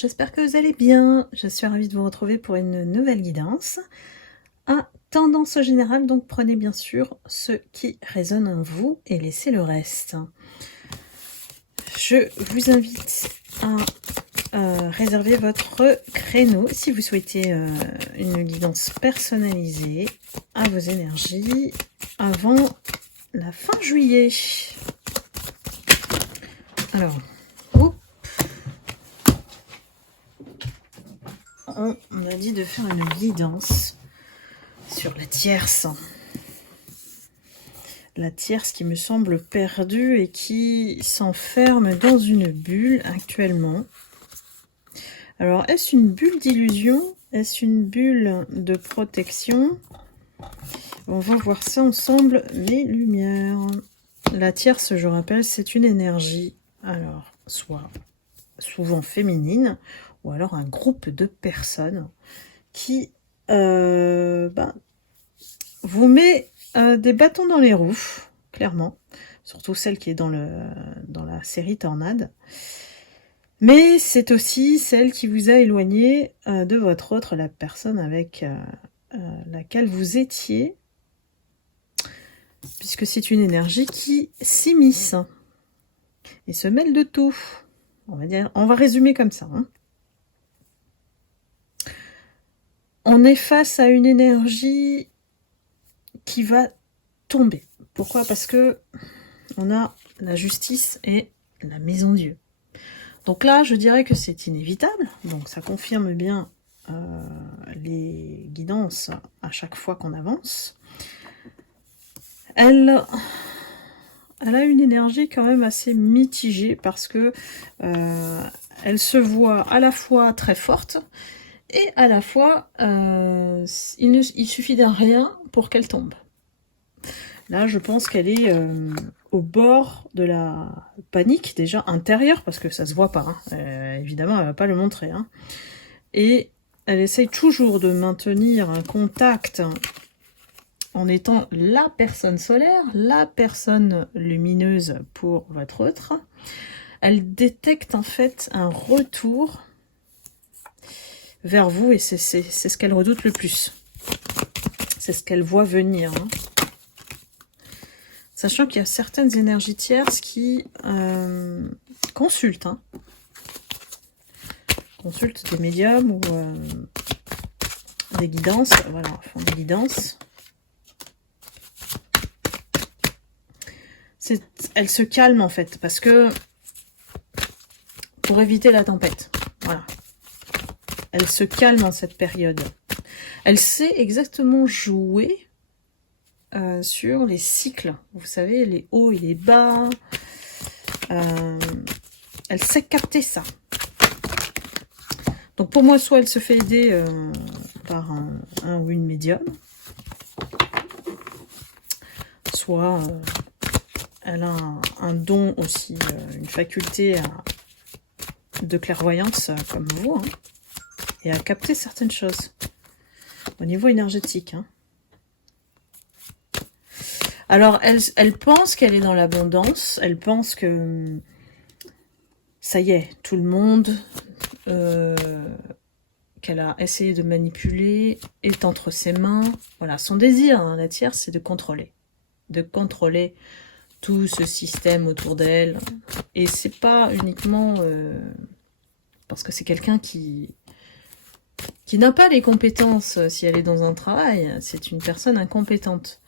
j'espère que vous allez bien. Je suis ravie de vous retrouver pour une nouvelle guidance à tendance générale, donc prenez bien sûr ce qui résonne en vous et laissez le reste. Je vous invite à réserver votre créneau si vous souhaitez une guidance personnalisée à vos énergies avant la fin juillet. Alors, on a dit de faire une guidance sur la tierce. La tierce qui me semble perdue et qui s'enferme dans une bulle actuellement. Alors, est-ce une bulle d'illusion? Est-ce une bulle de protection? On va voir ça ensemble, mes lumières. La tierce, je rappelle, c'est une énergie, alors, soit souvent féminine, ou alors un groupe de personnes qui vous met des bâtons dans les roues, clairement, surtout celle qui est dans la série Tornade. Mais c'est aussi celle qui vous a éloigné de votre autre, la personne avec laquelle vous étiez, puisque c'est une énergie qui s'immisce et se mêle de tout. On va résumer comme ça. On est face à une énergie qui va tomber. Pourquoi? Parce que on a la justice et la maison Dieu. Donc là, je dirais que c'est inévitable. Donc ça confirme bien les guidances à chaque fois qu'on avance. Elle a une énergie quand même assez mitigée parce que elle se voit à la fois très forte et à la fois il suffit d'un rien pour qu'elle tombe. Là, je pense qu'elle est au bord de la panique, déjà intérieure, parce que ça se voit pas. Évidemment, elle va pas le montrer. Et elle essaye toujours de maintenir un contact en étant la personne solaire, la personne lumineuse pour votre autre. Elle détecte en fait un retour vers vous et c'est ce qu'elle redoute le plus. C'est ce qu'elle voit venir. Sachant qu'il y a certaines énergies tierces qui consultent. Consultent des médiums ou des guidances. Voilà, font des guidances. Elle se calme en fait, parce que pour éviter la tempête. Voilà. Elle se calme en cette période. Elle sait exactement jouer sur les cycles. Vous savez, les hauts et les bas. Elle sait capter ça. Donc pour moi, soit elle se fait aider par un ou une médium, soit elle a un don aussi, une faculté de clairvoyance comme vous, et à capter certaines choses au niveau énergétique. Alors, elle pense qu'elle est dans l'abondance, elle pense que ça y est, tout le monde qu'elle a essayé de manipuler est entre ses mains. Voilà, son désir, la tierce, c'est de contrôler tout ce système autour d'elle. Et c'est pas uniquement parce que c'est quelqu'un qui n'a pas les compétences si elle est dans un travail. C'est une personne incompétente.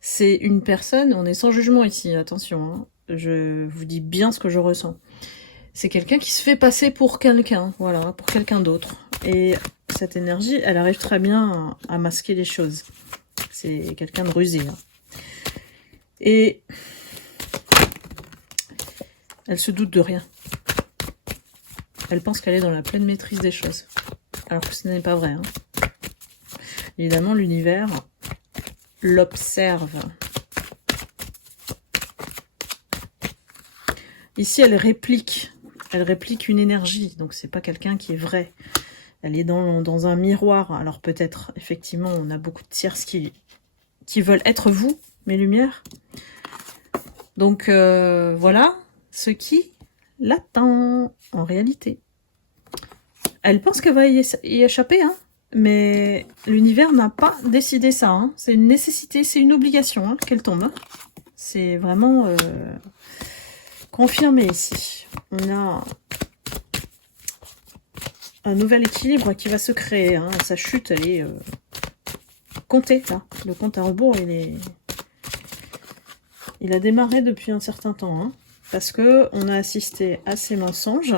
C'est une personne, on est sans jugement ici, attention, je vous dis bien ce que je ressens. C'est quelqu'un qui se fait passer pour quelqu'un, voilà, pour quelqu'un d'autre. Et cette énergie, elle arrive très bien à masquer les choses. C'est quelqu'un de rusé. Et elle se doute de rien. Elle pense qu'elle est dans la pleine maîtrise des choses. Alors que ce n'est pas vrai. Évidemment, l'univers l'observe. Ici, elle réplique une énergie, donc c'est pas quelqu'un qui est vrai. Elle est dans un miroir. Alors peut-être, effectivement, on a beaucoup de tierces qui veulent être vous, mes lumières. Donc voilà ce qui l'attend en réalité. Elle pense qu'elle va y échapper, hein, mais l'univers n'a pas décidé ça. Hein. C'est une nécessité, c'est une obligation hein, qu'elle tombe. Hein. C'est vraiment confirmé ici. On a un nouvel équilibre qui va se créer. Hein. Sa chute, elle est comptée. Là. Le compte à rebours, il a démarré depuis un certain temps. Hein, parce que on a assisté à ces mensonges.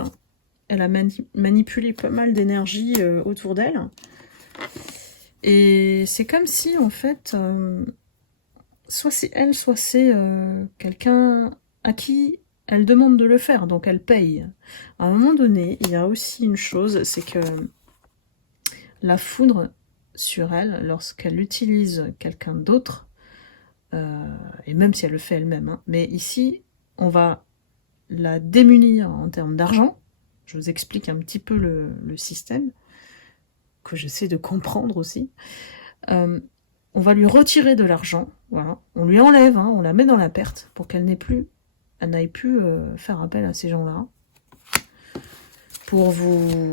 Elle a manipulé pas mal d'énergie autour d'elle. Et c'est comme si, en fait, soit c'est elle, soit c'est quelqu'un à qui elle demande de le faire, donc elle paye. À un moment donné, il y a aussi une chose, c'est que la foudre sur elle, lorsqu'elle utilise quelqu'un d'autre, et même si elle le fait elle-même, hein, mais ici, on va la démunir en termes d'argent. Je vous explique un petit peu le système, que j'essaie de comprendre aussi. On va lui retirer de l'argent, voilà. On lui enlève, hein, on la met dans la perte pour qu'elle n'aille plus faire appel à ces gens-là pour vous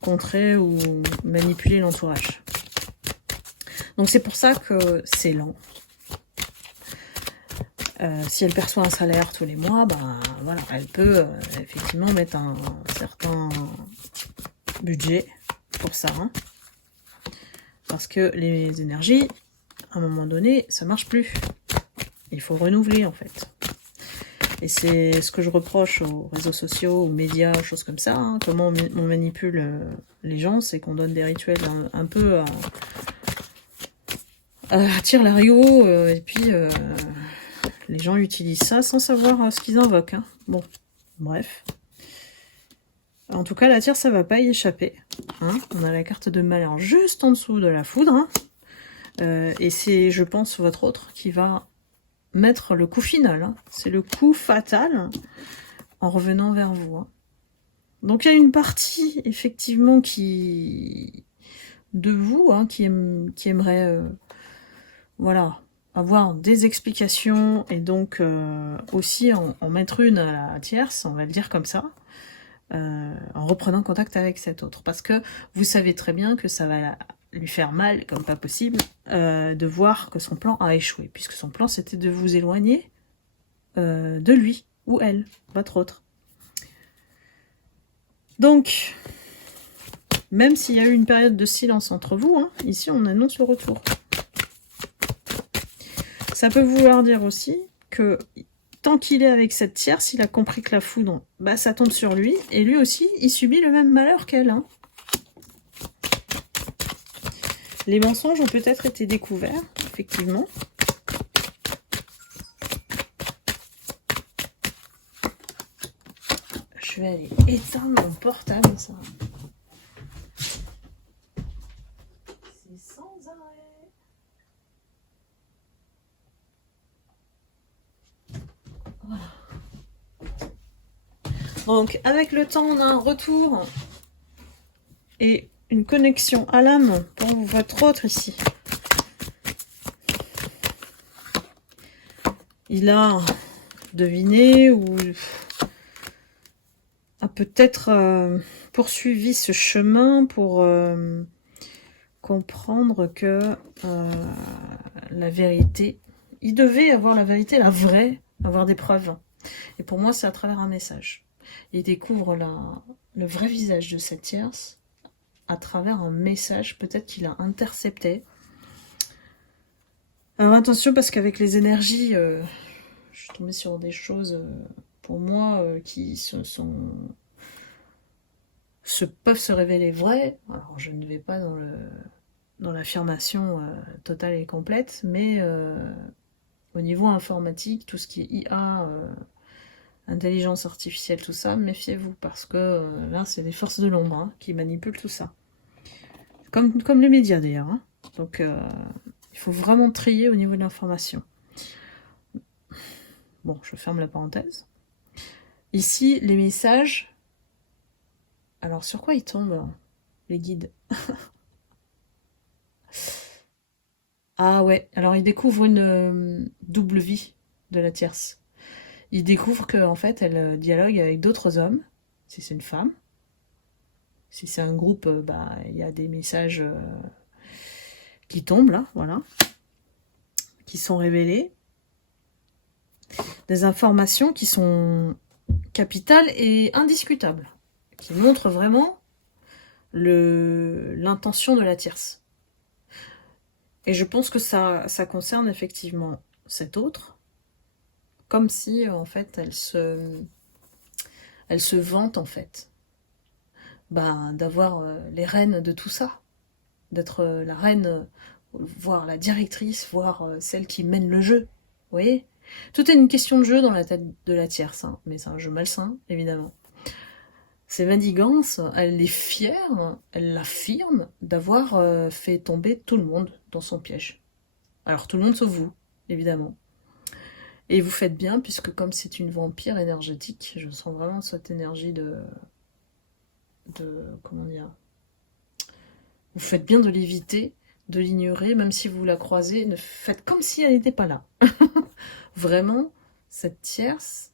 contrer ou manipuler l'entourage. Donc c'est pour ça que c'est lent. Si elle perçoit un salaire tous les mois, ben voilà, elle peut effectivement mettre un certain budget pour ça. Hein. Parce que les énergies, à un moment donné, ça marche plus. Il faut renouveler en fait. Et c'est ce que je reproche aux réseaux sociaux, aux médias, aux choses comme ça. Hein. Comment on manipule les gens, c'est qu'on donne des rituels un peu à tire-larigot, et puis les gens utilisent ça sans savoir ce qu'ils invoquent. Hein. Bon, bref. En tout cas, la tire, ça va pas y échapper. Hein. On a la carte de malheur juste en dessous de la foudre. Hein. Et c'est, je pense, votre autre qui va mettre le coup final. Hein. C'est le coup fatal en revenant vers vous. Hein. Donc il y a une partie, effectivement, de vous, hein, qui aimerait voilà, avoir des explications et donc aussi en mettre une à la tierce, on va le dire comme ça, en reprenant contact avec cet autre. Parce que vous savez très bien que ça va lui faire mal, comme pas possible, de voir que son plan a échoué, puisque son plan c'était de vous éloigner de lui, ou elle, votre autre. Donc, même s'il y a eu une période de silence entre vous, hein, ici on annonce le retour. Ça peut vouloir dire aussi que tant qu'il est avec cette tierce, il a compris que la foudre, bah, ça tombe sur lui, et lui aussi, il subit le même malheur qu'elle. Hein. Les mensonges ont peut-être été découverts, effectivement. Je vais aller éteindre mon portable, ça. C'est sans arrêt. Voilà. Donc, avec le temps, on a un retour et une connexion à l'âme pour votre autre ici. Il a deviné ou a peut-être poursuivi ce chemin pour comprendre que la vérité, il devait avoir la vérité, la vraie, avoir des preuves. Et pour moi, c'est à travers un message. Il découvre le vrai visage de cette tierce à travers un message, peut-être qu'il a intercepté. Alors attention, parce qu'avec les énergies, je suis tombée sur des choses, pour moi, qui peuvent se révéler vraies. Alors je ne vais pas dans l'affirmation totale et complète, mais au niveau informatique, tout ce qui est IA, intelligence artificielle, tout ça, méfiez-vous, parce que là, c'est des forces de l'ombre hein, qui manipulent tout ça. Comme les médias, d'ailleurs. Hein. Donc, il faut vraiment trier au niveau de l'information. Bon, je ferme la parenthèse. Ici, les messages... Alors, sur quoi ils tombent, les guides? Ah ouais, alors ils découvrent une double vie de la tierce. Ils découvrent qu'en fait, elle dialogue avec d'autres hommes, si c'est une femme. Si c'est un groupe, bah, il y a des messages qui tombent là, voilà, qui sont révélés. Des informations qui sont capitales et indiscutables, qui montrent vraiment l'intention de la tierce. Et je pense que ça concerne effectivement cette autre, comme si en fait elle se vante en fait, bah, d'avoir les rênes de tout ça, d'être la reine, voire la directrice, voire celle qui mène le jeu. Vous voyez, tout est une question de jeu dans la tête de la tierce, hein, mais c'est un jeu malsain évidemment. Ces manigances, elle est fière, elle l'affirme d'avoir fait tomber tout le monde dans son piège. Alors tout le monde sauf vous, évidemment. Et vous faites bien, puisque comme c'est une vampire énergétique, je sens vraiment cette énergie de comment dire, vous faites bien de l'éviter, de l'ignorer, même si vous la croisez, ne faites comme si elle n'était pas là. Vraiment, cette tierce,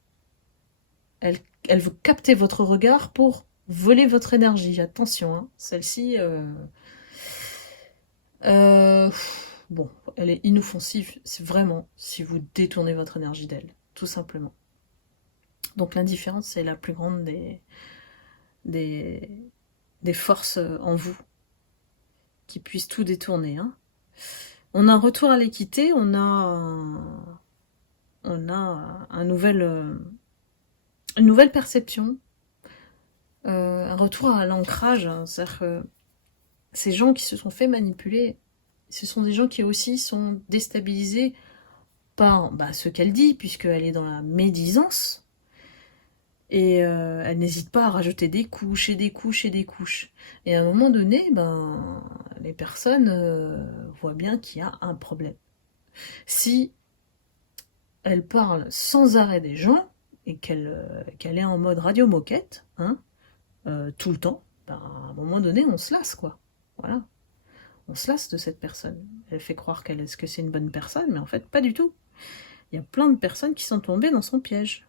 elle veut capter votre regard pour voler votre énergie. Attention, hein, celle-ci, bon, elle est inoffensive, c'est vraiment si vous détournez votre énergie d'elle, tout simplement. Donc l'indifférence, c'est la plus grande des forces en vous, qui puissent tout détourner. Hein. On a un retour à l'équité, on a une nouvelle perception, un retour à l'ancrage. Hein. C'est-à-dire que ces gens qui se sont fait manipuler, ce sont des gens qui aussi sont déstabilisés par ce qu'elle dit, puisqu'elle est dans la médisance. Et elle n'hésite pas à rajouter des couches et des couches et des couches. Et à un moment donné, les personnes voient bien qu'il y a un problème. Si elle parle sans arrêt des gens, et qu'elle est en mode radio moquette, hein, tout le temps, à un moment donné, on se lasse, quoi. Voilà. On se lasse de cette personne. Elle fait croire que c'est une bonne personne, mais en fait, pas du tout. Il y a plein de personnes qui sont tombées dans son piège.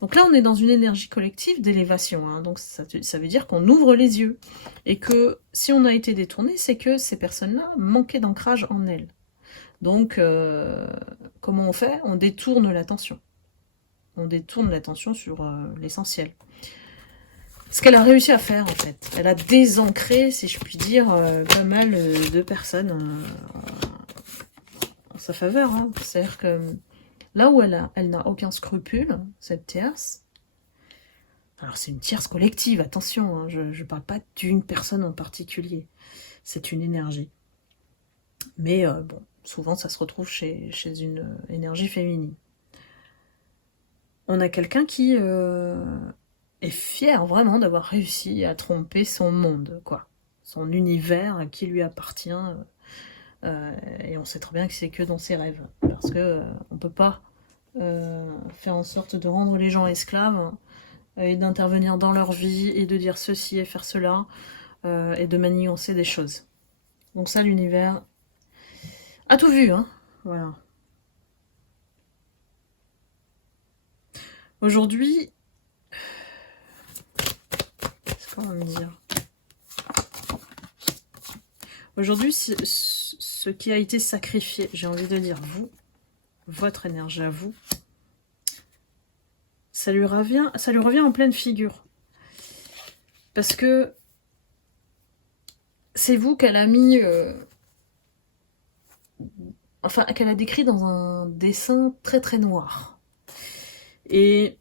Donc là, on est dans une énergie collective d'élévation. Hein. Donc ça veut dire qu'on ouvre les yeux. Et que si on a été détourné, c'est que ces personnes-là manquaient d'ancrage en elles. Donc, comment on fait? On détourne l'attention. On détourne l'attention sur l'essentiel. Ce qu'elle a réussi à faire, en fait. Elle a désancré, si je puis dire, pas mal de personnes en sa faveur. Hein. C'est-à-dire que là où elle n'a aucun scrupule, cette tierce, alors c'est une tierce collective, attention, hein, je ne parle pas d'une personne en particulier, c'est une énergie. Mais bon, souvent ça se retrouve chez une énergie féminine. On a quelqu'un qui est fier vraiment d'avoir réussi à tromper son monde, quoi. Son univers qui lui appartient, et on sait très bien que c'est que dans ses rêves, parce que on peut pas faire en sorte de rendre les gens esclaves et d'intervenir dans leur vie et de dire ceci et faire cela et de manigancer des choses. Donc ça, l'univers a tout vu, hein. Voilà. Aujourd'hui, qu'est-ce qu'on va me dire? Aujourd'hui, ce qui a été sacrifié, j'ai envie de dire vous, votre énergie à vous, ça lui revient en pleine figure. Parce que c'est vous qu'elle a mis... enfin, qu'elle a décrit dans un dessin très très noir. Et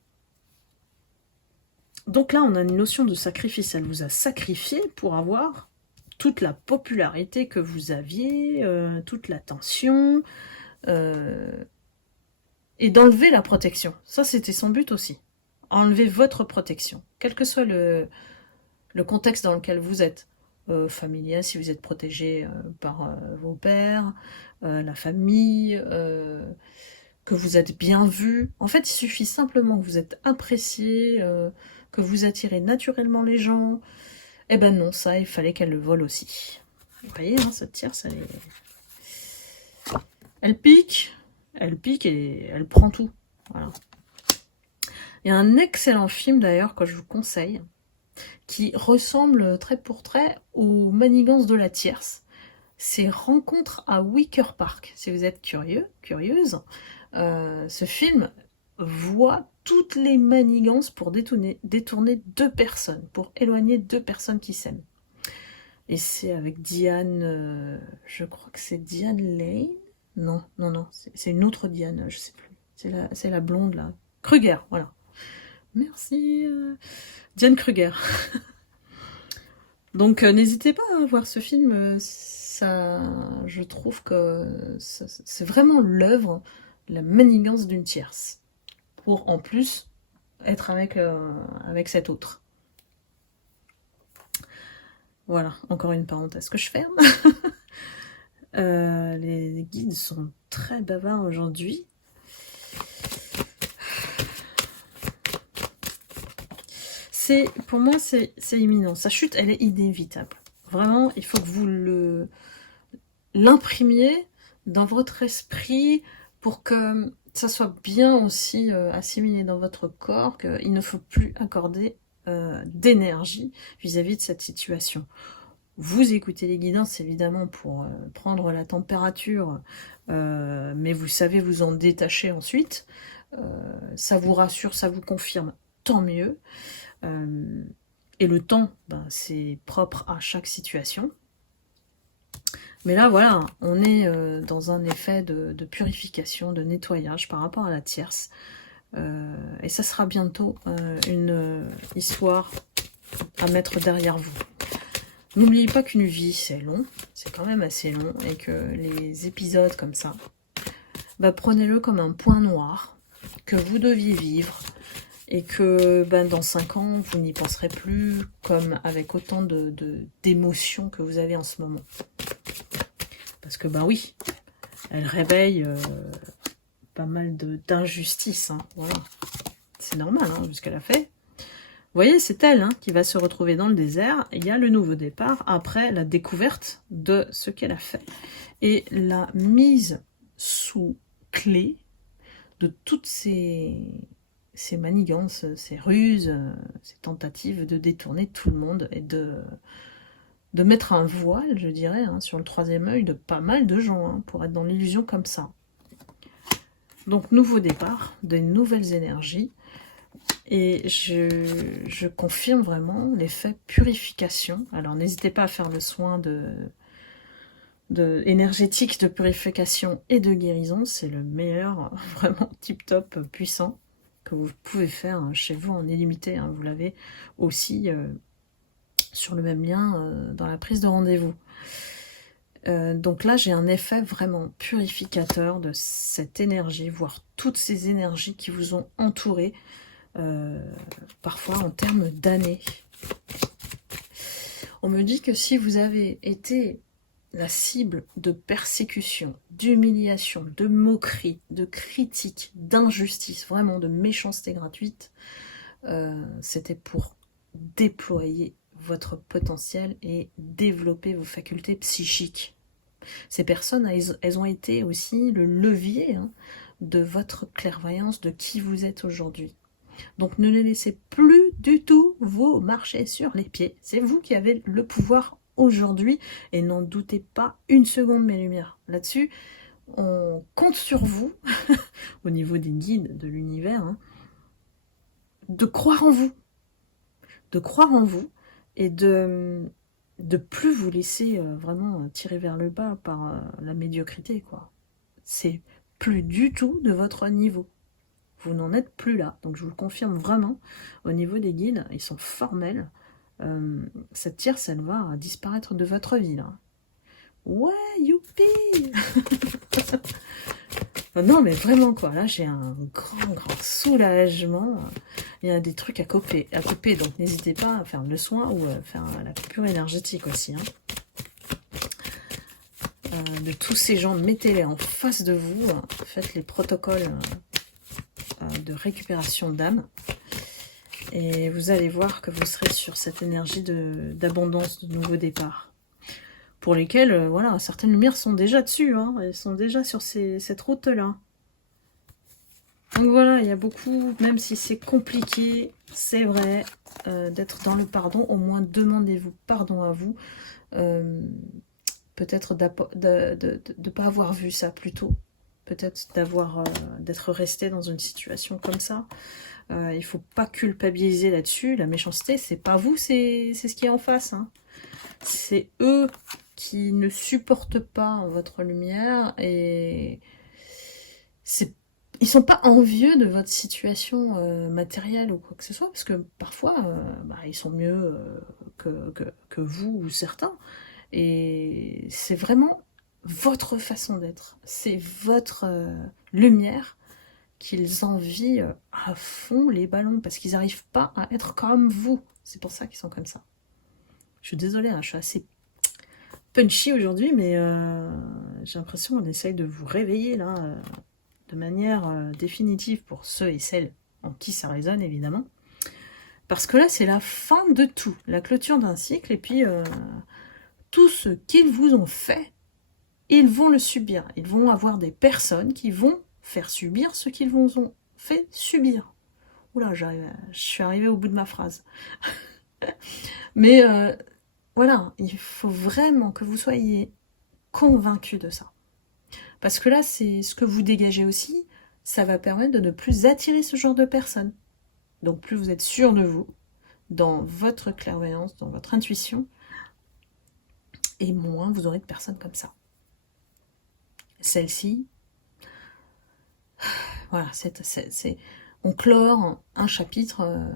donc là, on a une notion de sacrifice. Elle vous a sacrifié pour avoir toute la popularité que vous aviez, toute l'attention, et d'enlever la protection. Ça, c'était son but aussi. Enlever votre protection, quel que soit le contexte dans lequel vous êtes. Familial, si vous êtes protégé par vos pères, la famille, que vous êtes bien vu. En fait, il suffit simplement que vous êtes apprécié, que vous attirez naturellement les gens. Eh ben non, ça, il fallait qu'elle le vole aussi. Vous voyez, hein, cette tierce, elle pique et elle prend tout. Voilà. Il y a un excellent film d'ailleurs que je vous conseille, qui ressemble trait pour trait aux manigances de la tierce. C'est Rencontre à Wicker Park. Si vous êtes curieuse, ce film voit toutes les manigances pour détourner deux personnes, pour éloigner deux personnes qui s'aiment. Et c'est avec Diane, je crois que c'est Diane Lane. Non, c'est une autre Diane, je sais plus. C'est la blonde là. Kruger, voilà. Merci. Diane Kruger. Donc n'hésitez pas à voir ce film. Ça, je trouve que c'est vraiment l'œuvre, la manigance d'une tierce. Pour en plus être avec cet autre. Voilà, encore une parenthèse que je ferme. Les guides sont très bavards aujourd'hui. Pour moi, c'est imminent. Sa chute, elle est inévitable. Vraiment, il faut que vous l'imprimiez dans votre esprit pour que ça soit bien aussi assimilé dans votre corps, qu'il ne faut plus accorder d'énergie vis-à-vis de cette situation. Vous écoutez les guidances évidemment pour prendre la température, mais vous savez vous en détacher ensuite. Ça vous rassure, ça vous confirme, tant mieux. Et le temps, c'est propre à chaque situation. Mais là, voilà, on est dans un effet de purification, de nettoyage par rapport à la tierce. Et ça sera bientôt une histoire à mettre derrière vous. N'oubliez pas qu'une vie, c'est long, c'est quand même assez long, et que les épisodes comme ça, prenez-le comme un point noir que vous deviez vivre, et que dans 5 ans, vous n'y penserez plus comme avec autant d'émotions que vous avez en ce moment. Parce que oui, elle réveille pas mal d'injustices, hein, voilà. C'est normal, hein, vu ce qu'elle a fait. Vous voyez, c'est elle qui va se retrouver dans le désert. Il y a le nouveau départ après la découverte de ce qu'elle a fait. Et la mise sous clé de toutes ces manigances, ces ruses, ces tentatives de détourner tout le monde et de mettre un voile, je dirais, sur le troisième œil de pas mal de gens, pour être dans l'illusion comme ça. Donc, nouveau départ, de nouvelles énergies. Et je confirme vraiment l'effet purification. Alors, n'hésitez pas à faire le soin énergétique de purification et de guérison. C'est le meilleur, vraiment tip-top, puissant, que vous pouvez faire chez vous en illimité. Vous l'avez aussi sur le même lien dans la prise de rendez-vous. Donc là, j'ai un effet vraiment purificateur de cette énergie, voire toutes ces énergies qui vous ont entouré, parfois en termes d'années. On me dit que si vous avez été la cible de persécution, d'humiliation, de moquerie, de critiques, d'injustice, vraiment de méchanceté gratuite, c'était pour déployer votre potentiel et développer vos facultés psychiques. Ces personnes, elles ont été aussi le levier de votre clairvoyance, de qui vous êtes aujourd'hui. Donc ne les laissez plus du tout vous marcher sur les pieds. C'est vous qui avez le pouvoir aujourd'hui et n'en doutez pas une seconde, mes lumières. Là-dessus, on compte sur vous, au niveau des guides de l'univers, de croire en vous. De croire en vous et de plus vous laisser vraiment tirer vers le bas par la médiocrité, quoi. C'est plus du tout de votre niveau. Vous n'en êtes plus là. Donc je vous le confirme vraiment, au niveau des guides, ils sont formels. Cette tierce, elle va disparaître de votre vie, là. Ouais, youpi. Non, mais vraiment, quoi. Là, j'ai un grand soulagement. Il y a des trucs à couper. Donc, n'hésitez pas à faire le soin ou à faire la coupure énergétique aussi. De tous ces gens, mettez-les en face de vous. Faites les protocoles de récupération d'âme. Et vous allez voir que vous serez sur cette énergie d'abondance, de nouveau départ. Pour lesquelles, voilà, certaines lumières sont déjà dessus, elles sont déjà sur cette route-là. Donc voilà, il y a beaucoup, même si c'est compliqué, c'est vrai, d'être dans le pardon, au moins demandez-vous pardon à vous. Peut-être de ne pas avoir vu ça plus tôt. Peut-être d'être resté dans une situation comme ça. Il faut pas culpabiliser là-dessus. La méchanceté, c'est pas vous, c'est ce qui est en face. Hein. C'est eux qui ne supportent pas votre lumière et ils sont pas envieux de votre situation matérielle ou quoi que ce soit, parce que parfois, ils sont mieux que vous ou certains. Et c'est vraiment votre façon d'être. C'est votre lumière qu'ils envient à fond les ballons, parce qu'ils n'arrivent pas à être comme vous. C'est pour ça qu'ils sont comme ça. Je suis désolée, hein, je suis assez punchy aujourd'hui, mais j'ai l'impression qu'on essaye de vous réveiller là, de manière définitive pour ceux et celles en qui ça résonne évidemment. Parce que là, c'est la fin de tout, la clôture d'un cycle, et puis tout ce qu'ils vous ont fait, ils vont le subir. Ils vont avoir des personnes qui vont faire subir ce qu'ils vous ont fait subir. Oula, je suis arrivée au bout de ma phrase. Mais voilà, il faut vraiment que vous soyez convaincus de ça. Parce que là, c'est ce que vous dégagez aussi, ça va permettre de ne plus attirer ce genre de personnes. Donc plus vous êtes sûr de vous, dans votre clairvoyance, dans votre intuition, et moins vous aurez de personnes comme ça. Celle-ci, voilà, on clore un chapitre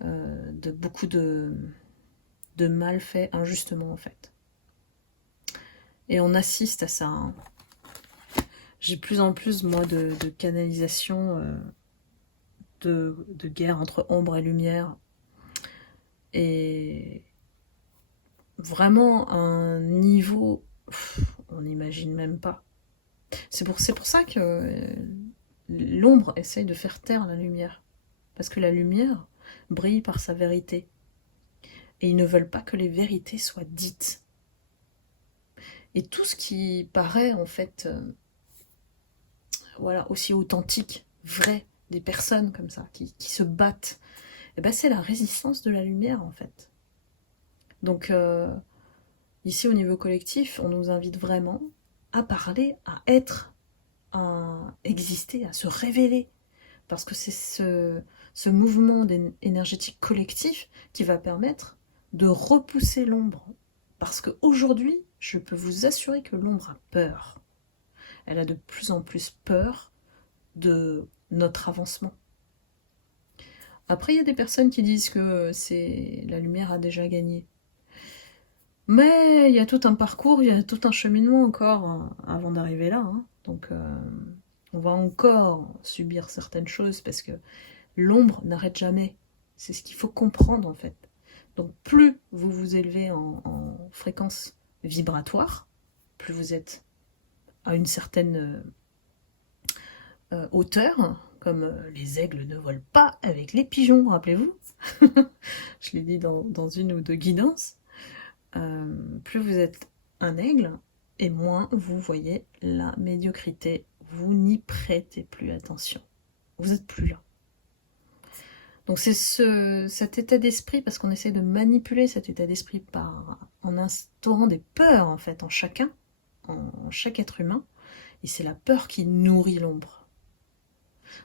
de beaucoup de mal fait injustement en fait. Et on assiste à ça. Hein. J'ai plus en plus, moi, de canalisation de guerre entre ombre et lumière. Et vraiment un niveau, on n'imagine même pas. C'est pour ça que l'ombre essaye de faire taire la lumière. Parce que la lumière brille par sa vérité. Et ils ne veulent pas que les vérités soient dites. Et tout ce qui paraît en fait voilà, aussi authentique, vrai, des personnes comme ça, qui se battent, et ben c'est la résistance de la lumière en fait. Donc ici au niveau collectif, on nous invite vraiment à parler, à être, à exister, à se révéler. Parce que c'est ce mouvement énergétique collectif qui va permettre de repousser l'ombre. Parce qu'aujourd'hui, je peux vous assurer que l'ombre a peur. Elle a de plus en plus peur de notre avancement. Après, il y a des personnes qui disent que la lumière a déjà gagné. Mais il y a tout un parcours, il y a tout un cheminement encore avant d'arriver là. Hein. Donc, on va encore subir certaines choses parce que l'ombre n'arrête jamais. C'est ce qu'il faut comprendre en fait. Donc, plus vous vous élevez en fréquence vibratoire, plus vous êtes à une certaine hauteur, comme les aigles ne volent pas avec les pigeons, rappelez-vous. Je l'ai dit dans une ou deux guidances. Plus vous êtes un aigle, et moins vous voyez la médiocrité. Vous n'y prêtez plus attention. Vous n'êtes plus là. Donc c'est cet état d'esprit, parce qu'on essaie de manipuler cet état d'esprit en instaurant des peurs en fait en chacun, en chaque être humain, et c'est la peur qui nourrit l'ombre.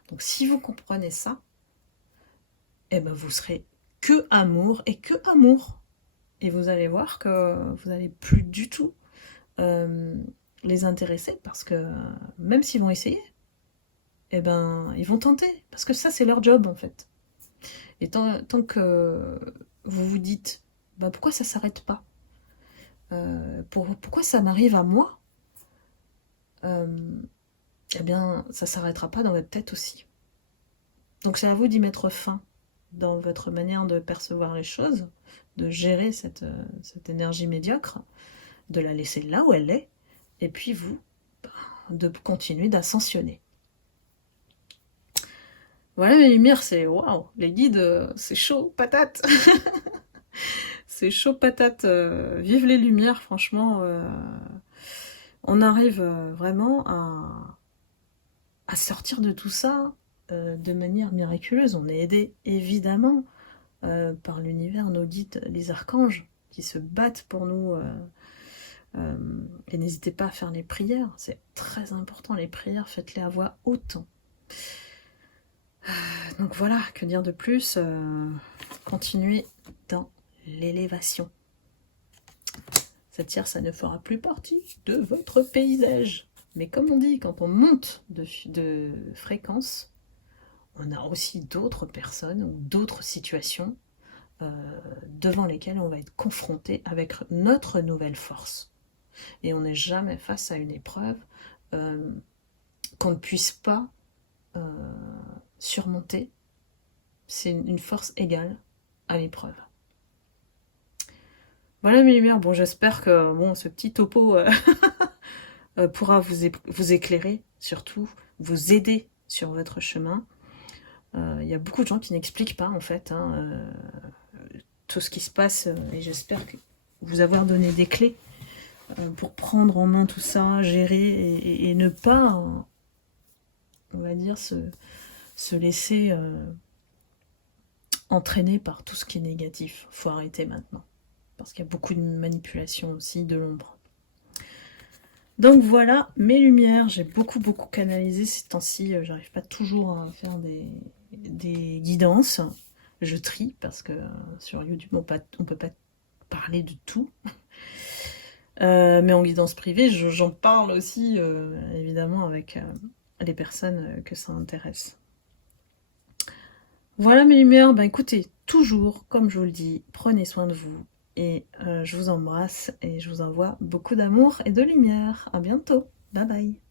Donc si vous comprenez ça, eh ben vous serez que amour et que amour. Et vous allez voir que vous n'allez plus du tout les intéresser, parce que même s'ils vont essayer, eh ben ils vont tenter, parce que ça c'est leur job en fait. Et tant que vous vous dites pourquoi ça s'arrête pas, pourquoi ça m'arrive à moi, eh bien ça s'arrêtera pas dans votre tête aussi. Donc c'est à vous d'y mettre fin dans votre manière de percevoir les choses, de gérer cette énergie médiocre, de la laisser là où elle est, et puis vous, de continuer d'ascensionner. Voilà mes lumières, c'est waouh, les guides, c'est chaud, patate. C'est chaud, patate. Vive les lumières, franchement. On arrive vraiment à sortir de tout ça de manière miraculeuse. On est aidé évidemment par l'univers, nos guides, les archanges, qui se battent pour nous. Et n'hésitez pas à faire les prières, c'est très important, les prières, faites-les à voix haute. Donc voilà, que dire de plus, continuez dans l'élévation. Cette tierce, ça ne fera plus partie de votre paysage. Mais comme on dit, quand on monte de fréquence, on a aussi d'autres personnes ou d'autres situations devant lesquelles on va être confronté avec notre nouvelle force. Et on n'est jamais face à une épreuve qu'on ne puisse pas surmonter. C'est une force égale à l'épreuve. Voilà mes lumières, bon j'espère que bon, ce petit topo pourra vous éclairer, surtout vous aider sur votre chemin. Il y a beaucoup de gens qui n'expliquent pas en fait tout ce qui se passe et j'espère vous avoir donné des clés pour prendre en main tout ça, gérer et ne pas, on va dire, se laisser entraîner par tout ce qui est négatif. Faut arrêter maintenant. Parce qu'il y a beaucoup de manipulation aussi de l'ombre. Donc voilà mes lumières, j'ai beaucoup canalisé ces temps-ci, j'arrive pas toujours à faire des guidances, je trie parce que sur YouTube on peut pas parler de tout, mais en guidance privée j'en parle aussi évidemment avec les personnes que ça intéresse. Voilà mes lumières, bah écoutez, toujours comme je vous le dis, prenez soin de vous. Et je vous embrasse et je vous envoie beaucoup d'amour et de lumière. À bientôt. Bye bye.